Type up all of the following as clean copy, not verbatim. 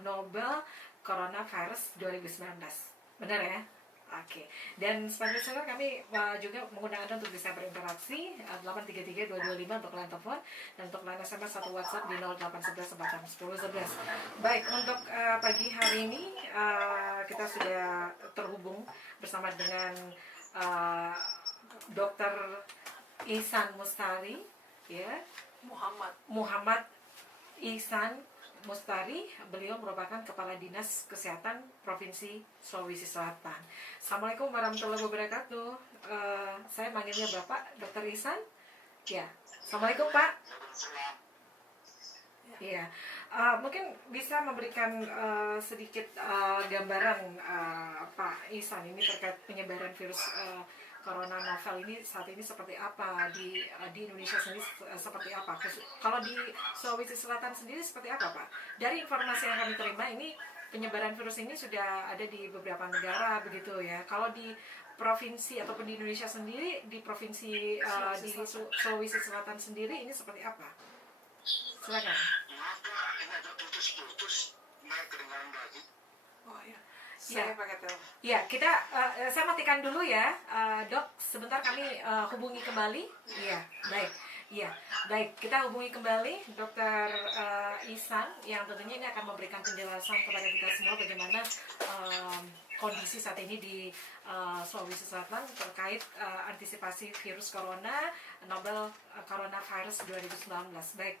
Nobel Coronavirus 2019. Benar ya? Oke. Dan sebagai listener kami juga mengundang Anda untuk bisa berinteraksi 833-225 untuk line telepon dan untuk line SMS atau WhatsApp di 0811 Baik, untuk pagi hari ini kita sudah terhubung bersama dengan Dr. Ihsan Mustari, ya. Muhammad Ihsan Mustari, beliau merupakan Kepala Dinas Kesehatan Provinsi Sulawesi Selatan. Assalamualaikum warahmatullahi wabarakatuh. Saya manggilnya Bapak Dr. Ihsan. Ya, Assalamualaikum Pak. Ya, mungkin bisa memberikan sedikit gambaran Pak Ihsan ini terkait penyebaran virus corona novel ini saat ini seperti apa di Indonesia sendiri, seperti apa? Kalau di Sulawesi Selatan sendiri seperti apa Pak? Dari informasi yang kami terima ini penyebaran virus ini sudah ada di beberapa negara begitu ya. Kalau di provinsi ataupun di Indonesia sendiri, di provinsi di Sulawesi Selatan sendiri ini seperti apa? Silakan. Ini ada putus-putus, naik kedengaran lagi. Oh ya, saya pakai telepon. Ya, saya matikan dulu ya, Dok. Sebentar kami hubungi kembali. Iya, baik. Iya, baik. Kita hubungi kembali Dr. Ihsan yang tentunya ini akan memberikan penjelasan kepada kita semua bagaimana kondisi saat ini di Sulawesi Selatan terkait antisipasi virus corona, Nobel Coronavirus 2019. Baik,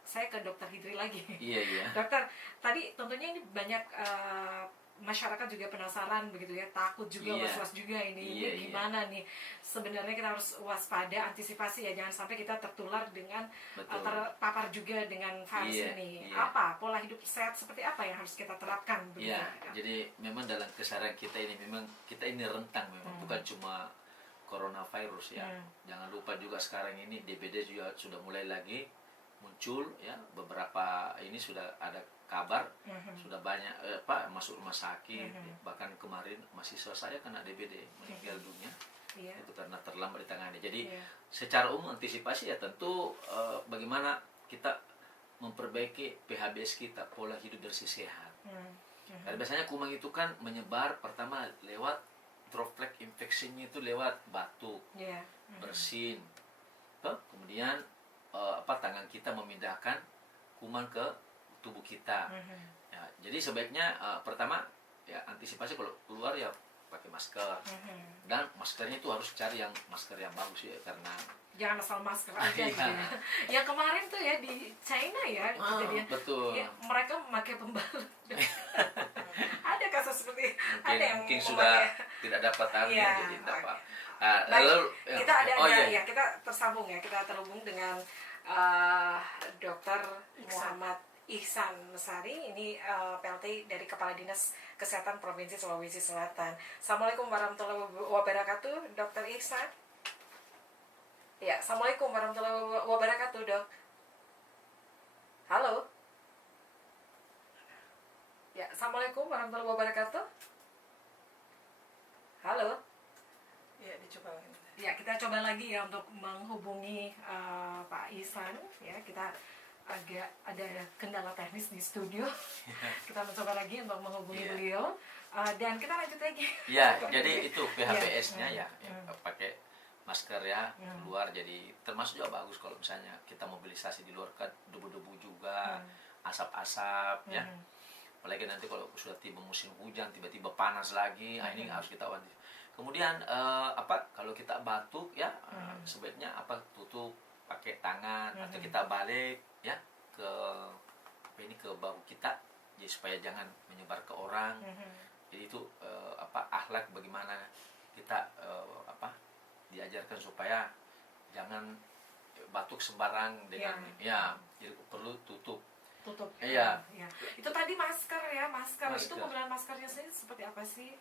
saya ke Dokter Hidri lagi. Iya. Dokter, tadi tentunya ini banyak masyarakat juga penasaran begitu ya, takut juga, was-was juga ini gimana nih sebenarnya kita harus waspada, antisipasi ya, jangan sampai kita tertular dengan terpapar juga dengan virus ini. Apa pola hidup sehat seperti apa yang harus kita terapkan begitu? Jadi memang dalam keseharian kita ini memang kita ini rentang memang bukan cuma coronavirus ya. Jangan lupa juga sekarang ini DBD juga sudah mulai lagi muncul ya, beberapa ini sudah ada kabar sudah banyak masuk rumah sakit, bahkan kemarin mahasiswa saya kena DBD meninggal dunia itu karena terlambat ditangani. Jadi secara umum antisipasi ya tentu bagaimana kita memperbaiki PHBS kita, pola hidup bersih sehat. Karena biasanya kuman itu kan menyebar pertama lewat droplet infeksinya itu lewat batuk, bersin, kemudian tangan kita memindahkan kuman ke tubuh kita. Ya, jadi sebaiknya pertama ya antisipasi kalau keluar ya pakai masker. Dan maskernya itu harus cari yang masker yang bagus ya, karena jangan asal masker aja gitu ya. Yang kemarin tuh ya di China ya kejadian. Betul. Ya, mereka memakai pembalut. Ada kasus seperti mungkin sudah tidak dapat airnya jadi dapat. Lalu kita kita tersambung ya, kita terhubung dengan Dr. Muhammad Ihsan Mustari, ini PLT dari Kepala Dinas Kesehatan Provinsi Sulawesi Selatan. Assalamualaikum warahmatullahi wabarakatuh, Dr. Ihsan. Ya, Assalamualaikum warahmatullahi wabarakatuh, Dok. Halo. Ya, Assalamualaikum warahmatullahi wabarakatuh. Halo. Ya, dicoba lagi. Ya, kita coba lagi ya untuk menghubungi Pak Ihsan. Ya, kita agak ada kendala teknis di studio. Kita mencoba lagi untuk menghubungi beliau. Dan kita lanjut lagi. Ya, jadi itu PHBS-nya pakai masker ya, keluar, jadi termasuk juga bagus kalau misalnya kita mobilisasi di luar kan debu-debu juga, asap-asap ya. Apalagi nanti kalau sudah tiba musim hujan tiba-tiba panas lagi, ini harus kita wanti. Kemudian kalau kita batuk ya sebaiknya tutup pakai tangan atau kita balik ya ke ke bahu kita, jadi supaya jangan menyebar ke orang. Jadi itu akhlak bagaimana kita diajarkan supaya jangan batuk sembarang dengan jadi perlu tutup. Iya. Itu tadi masker ya, masker. Itu pembelian maskernya sendiri seperti apa sih?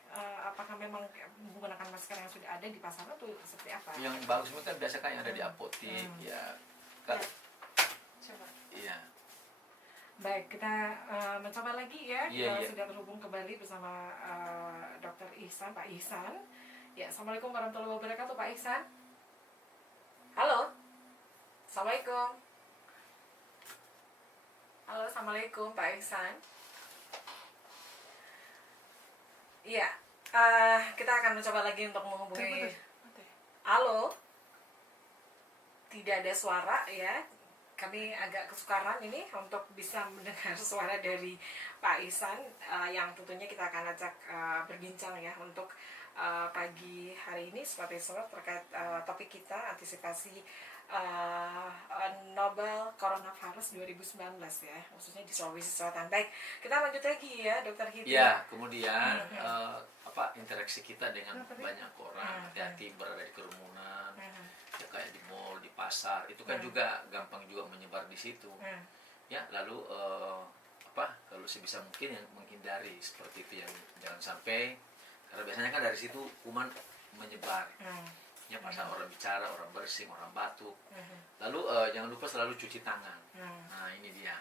Apakah memang menggunakan masker yang sudah ada di pasaran atau seperti apa? Yang bagus itu kan biasa kan yang ada di apotek Coba. Iya. Baik, kita mencoba lagi ya. Kita sudah terhubung kembali bersama Dr. Ihsan, Pak Ihsan. Ya, Assalamualaikum warahmatullahi wabarakatuh, Pak Ihsan. Halo. Assalamualaikum. Halo, Assalamualaikum Pak Ihsan. Iya, kita akan mencoba lagi untuk menghubungi. Mati. Halo, tidak ada suara ya. Kami agak kesukaran ini untuk bisa mendengar suara dari Pak Ihsan, yang tentunya kita akan ajak berbincang ya untuk pagi hari ini seperti semua terkait topik kita antisipasi Nobel Coronavirus 2019 ya, khususnya di Sulawesi Selatan. Baik, kita lanjut lagi ya, Dokter Hiti. Ya, kemudian interaksi kita dengan banyak orang, hati-hati berada di kerumunan, ya kayak di mall, di pasar, itu kan juga gampang juga menyebar di situ. Ya, lalu kalau sebisa mungkin yang menghindari seperti itu, yang jangan sampai, karena biasanya kan dari situ kuman menyebar. Ya, pasal orang bicara, orang bersin, orang batuk. Lalu jangan lupa selalu cuci tangan. Nah, ini dia.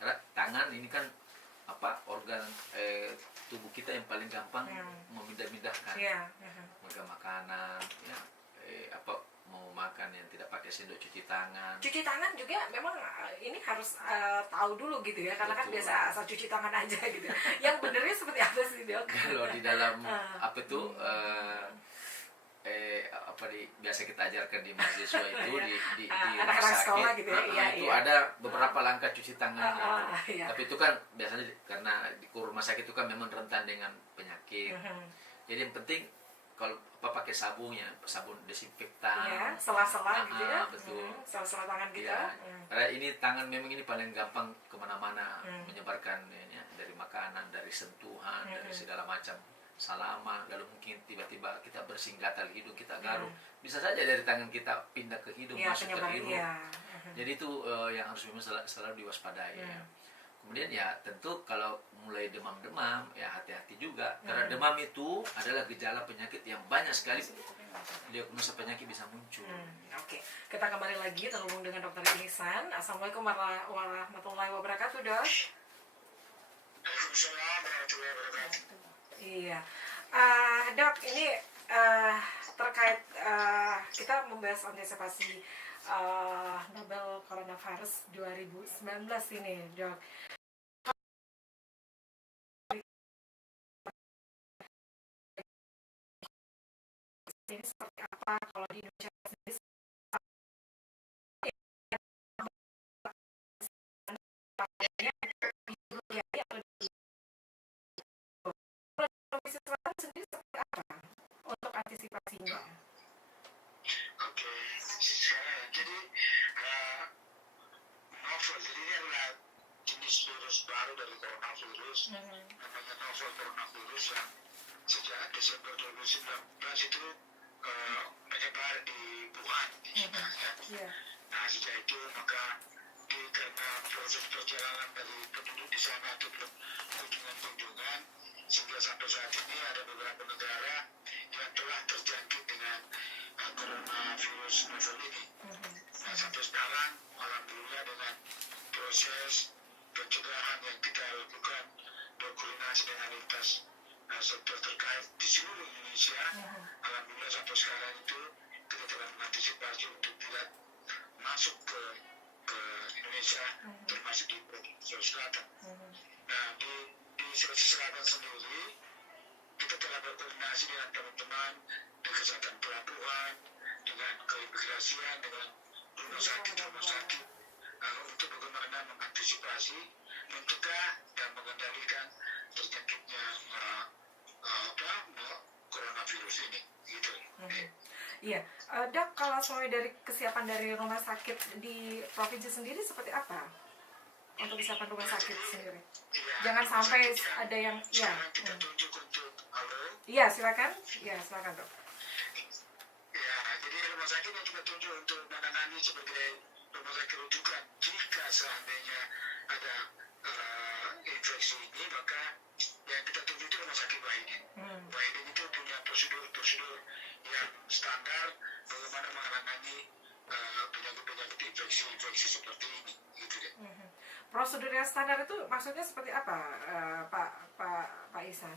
Karena tangan ini kan organ tubuh kita yang paling gampang memindah-mindahkan. Megang makanan, ya, mau makan yang tidak pakai sendok, cuci tangan. Cuci tangan juga memang ini harus tahu dulu gitu ya, karena kan Betul. biasa asal cuci tangan aja gitu. Yang benernya seperti apa sih, Dok? Kalau di dalam biasa kita ajarkan di mahasiswa itu di rumah Anak-anak sakit, sekolah gitu ya, iya, itu iya. ada beberapa langkah cuci tangan. Iya. Tapi itu kan biasanya karena di rumah sakit itu kan memang rentan dengan penyakit. Jadi yang penting kalau pakai sabun desinfektan. Ya, sela-sela gitu ya. Betul. Sela-sela tangan kita. Ya, karena ini tangan memang ini paling gampang kemana-mana menyebarkan ya, dari makanan, dari sentuhan, dari segala macam salaman, lalu mungkin tiba-tiba kita bersinggata di hidung, kita garuk, bisa saja dari tangan kita pindah ke hidung, Ya, masuk ke penyebar, hidung. ya. Jadi itu yang harus memang selalu diwaspadai. Ya. Kemudian ya tentu kalau mulai demam-demam ya hati-hati juga, karena demam itu adalah gejala penyakit yang banyak sekali diagnosa penyakit bisa muncul. Oke, kita kembali lagi terhubung dengan Dokter Ihsan. Assalamualaikum warahmatullahi wabarakatuh, Dok. Waalaikumsalam warahmatullahi wabarakatuh. Iya, Dok, ini terkait kita membahas antisipasi Nobel Coronavirus 2019 ini, Dok. Ini seperti apa kalau di Indonesia sendiri? Sendiri seperti apa untuk antisipasinya? Oke, jadi novel, jadi ini adalah jenis virus baru dari coronavirus, namanya novel coronavirus yang sejak Desember 2019 itu menyebar di Wuhan, di China. Ya. Nah, sejak itu maka karena proses perjalanan dari penduduk di sana itu belum kunjungan-kunjungan, sehingga sampai saat ini ada beberapa negara yang telah terjangkit dengan coronavirus novel ini. Nah, sampai sekarang alhamdulillah dengan proses pencegahan yang kita lakukan berkoordinasi dengan lintas sektor terkait di seluruh Indonesia, alhamdulillah sampai sekarang itu kita telah mengantisipasi untuk tidak masuk ke Indonesia, termasuk di Sulawesi Selatan. Nah, di Sulawesi Selatan sendiri kita telah berkoordinasi dengan teman-teman di kesehatan pelabuhan, dengan keimigrasian, dengan rumah sakit untuk bagaimana mengantisipasi, mencegah dan mengendalikan terjangkitnya coronavirus ini, gitu. Iya, Dok, kalau soal dari kesiapan dari rumah sakit di provinsi sendiri seperti apa untuk kesiapan rumah sakit sendiri? Ya, Jangan sampai ada yang kita tunjuk untuk Iya, silakan. Iya, silakan, Dok. Ya, jadi rumah sakit yang kita tunjuk untuk menangani sebagai rumah sakit rujukan jika seandainya ada infeksi ini, maka yang kita tunjuk itu rumah sakit Wahidin. Wahidin itu punya prosedur yang standar bagaimana menangani penyakit infeksi seperti ini, gitu deh. Prosedur yang standar itu maksudnya seperti apa, Pak Ihsan?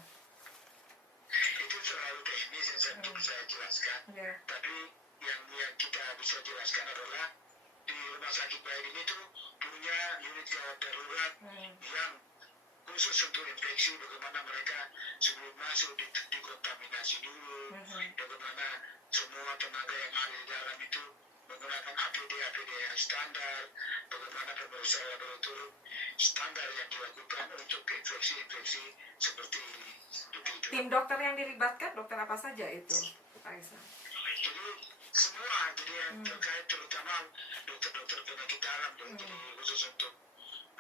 Itu terlalu teknis yang saya jelaskan. Tapi yang kita bisa jelaskan adalah di rumah sakit Wahidin itu punya unit gawat darurat yang khusus tersentuh infeksi, bagaimana mereka sebelum masuk dikontaminasi dulu, bagaimana semua tenaga yang ada di dalam itu menggunakan APD yang standar, bagaimana pemeriksaan laboratorium standar yang dilakukan untuk infeksi-infeksi seperti ini. Begitu. Tim dokter yang dilibatkan, dokter apa saja itu, Pak Ihsan? Jadi semua, jadi yang terkait terutama dokter-dokter penyakit dalam, jadi khusus untuk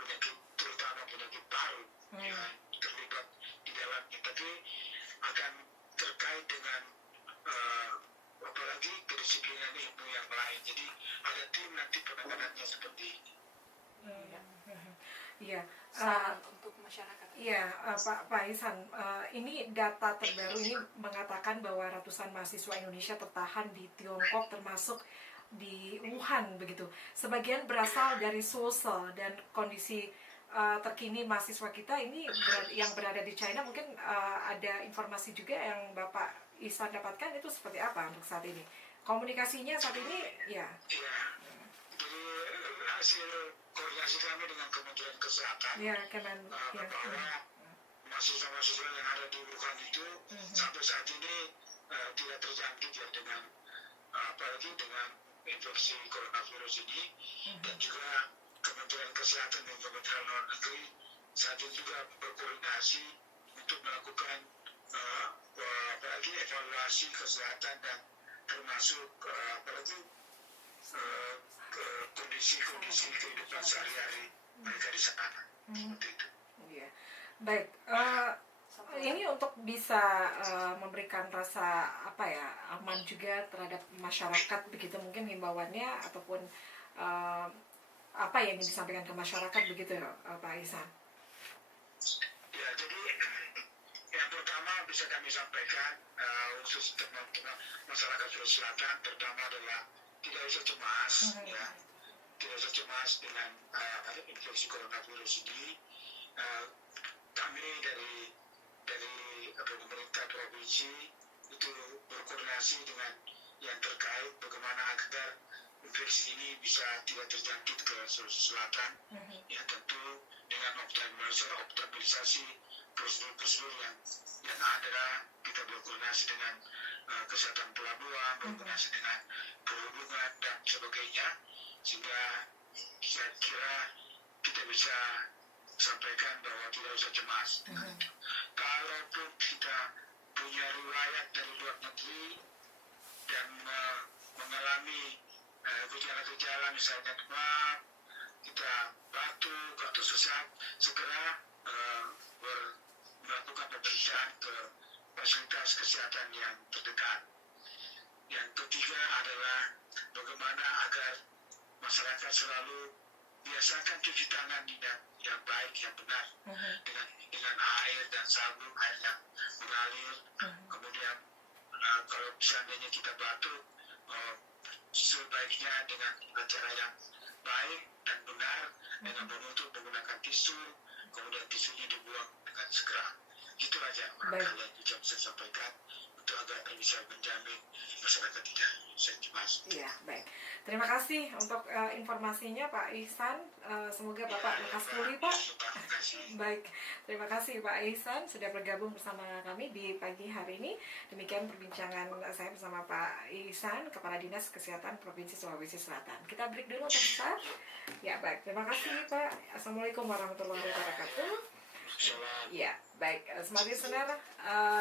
penyakit, terutama penyakit paru yang terlibat di dalamnya, tapi akan terkait dengan apalagi kedisiplinan ilmu yang lain. Jadi ada tim nanti penanganannya seperti ini. Iya. Saran untuk masyarakat. Iya, Pak Ihsan, ini data terbaru ini mengatakan bahwa ratusan mahasiswa Indonesia tertahan di Tiongkok, termasuk di Wuhan begitu. Sebagian berasal dari Sulsel, dan kondisi terkini mahasiswa kita ini yang berada di China, mungkin ada informasi juga yang Bapak Ihsan dapatkan, itu seperti apa untuk saat ini? Komunikasinya saat ini, ya. Iya. Jadi hasil koordinasi kami dengan Kementerian Kesehatan, Ya, Kemen. Ya. bahwa mahasiswa-mahasiswa yang ada di Wuhan itu sampai saat ini tidak terjangkit ya dengan apalagi dengan infeksi coronavirus ini, dan juga Kementerian Kesehatan dan Kementerian Luar Negeri saat ini juga berkoordinasi untuk melakukan apalagi evaluasi kesehatan dan termasuk apalagi kondisi kehidupan sehari-hari mereka di sana. Seperti itu. Iya. Baik, ini untuk bisa memberikan rasa aman juga terhadap masyarakat begitu, mungkin himbauannya ataupun apa yang ingin disampaikan ke masyarakat begitu, Pak Ihsan? Ya, jadi yang pertama bisa kami sampaikan khusus teman-teman masyarakat Sulawesi Selatan, pertama adalah tidak usah cemas, ya, tidak usah cemas dengan infeksi coronavirus ini. Kami dari pemerintah provinsi itu berkoordinasi dengan yang terkait bagaimana agar infeksi ini bisa tidak terjangkit ke Sulawesi Selatan. Ya, tentu dengan optimalisasi prosedur-prosedur yang ada, kita berkoordinasi dengan kesehatan pelabuhan, berkoordinasi dengan perhubungan dan sebagainya, sehingga saya kira kita bisa sampaikan bahwa tidak usah cemas. Kalaupun kita punya riwayat dari luar negeri dan mengalami gejala-gejala misalnya demam, kita batuk atau sesak, segera melakukan pemeriksaan ke fasilitas kesehatan yang terdekat. Yang ketiga adalah bagaimana agar masyarakat selalu biasakan cuci tangan yang baik, yang benar, dengan air dan sabun, air yang mengalir. Kemudian kalau seandainya kita batuk, sebaiknya dengan cara yang baik dan benar, dengan menutup menggunakan tisu, kemudian tisunya dibuang dengan segera. Itu aja yang bisa saya sampaikan untuk agar bisa menjamin masyarakat tidak cemas. Iya, baik. Terima kasih untuk informasinya Pak Ihsan. Semoga Bapak lekas pulih, Pak. Baik, terima kasih Pak Ihsan sudah bergabung bersama kami di pagi hari ini. Demikian perbincangan saya bersama Pak Ihsan, Kepala Dinas Kesehatan Provinsi Sulawesi Selatan. Kita break dulu untuk saat. Ya, baik. Terima kasih Pak. Assalamualaikum warahmatullahi wabarakatuh. Ya, baik. Smart Listener,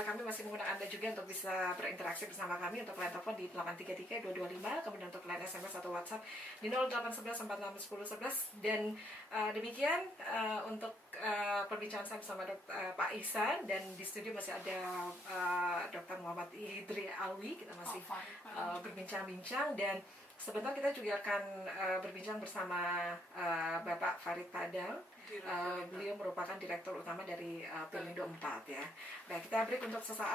kami masih mengundang Anda juga untuk bisa berinteraksi bersama kami untuk line telepon di 833-225, kemudian untuk line SMS atau WhatsApp di 0811-461011. Dan demikian untuk perbincangan saya bersama Pak Ihsan, dan di studio masih ada Dr. Muhammad Idri Alwi. Kita masih berbincang-bincang, dan sebentar kita juga akan berbincang bersama Bapak Farid Padang. Beliau merupakan Direktur Utama dari Pelindo 4 ya. Baik, kita break untuk sesaat.